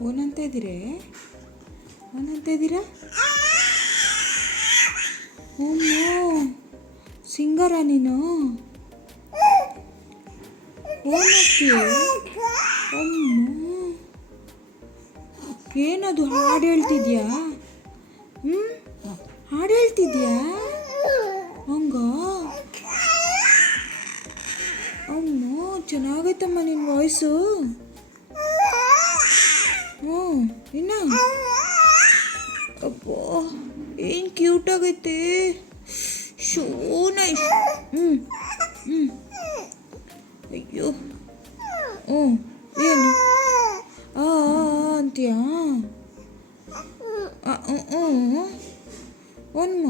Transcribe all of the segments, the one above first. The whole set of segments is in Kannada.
ಓನಂತ ಇದ್ದೀರಾ ಓಮೋ ಸಿಂಗರ ನೀನು ಓನಕ್ಕೆ ಅಮ್ಮ ಏನದು ಹಾಡು ಹೇಳ್ತಿದ್ಯಾ ಹಾಡು ಹೇಳ್ತಿದ್ಯಾ ಹಂಗ ಅಮ್ಮ ಚೆನ್ನಾಗೈತಮ್ಮ ನಿನ್ನ ವಾಯ್ಸು ಹ್ಞೂ ಇನ್ನ ಅಪ್ಪೋ ಏನು ಕ್ಯೂಟ್ ಆಗೈತೆ ಶೋ ನೈಸ್ ಅಯ್ಯೋ ಹ್ಞೂ ಏನು ಅಂತೀಯಾ ಒನ್ಮ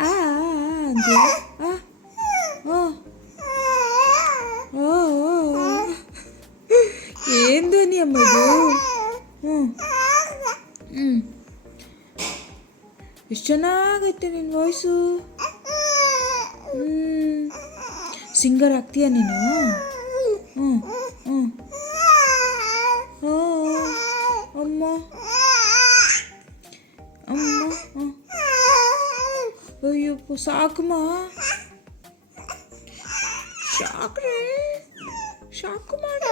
ಅಂತೀಯಾ ಏನು ಧ್ವನಿ ಅಮ್ಮದು ಎಷ್ಟು ಚೆನ್ನಾಗೈತೆ ನಿನ್ನ ವಾಯ್ಸು ಸಿಂಗರ್ ಆಗ್ತೀಯ ನೀನು ಅಮ್ಮ ಅಮ್ಮ ಅಯ್ಯಪ್ಪ ಸಾಕಮ್ಮ ಸಾಕ್ರೆ ಸಾಕು ಮಾಡ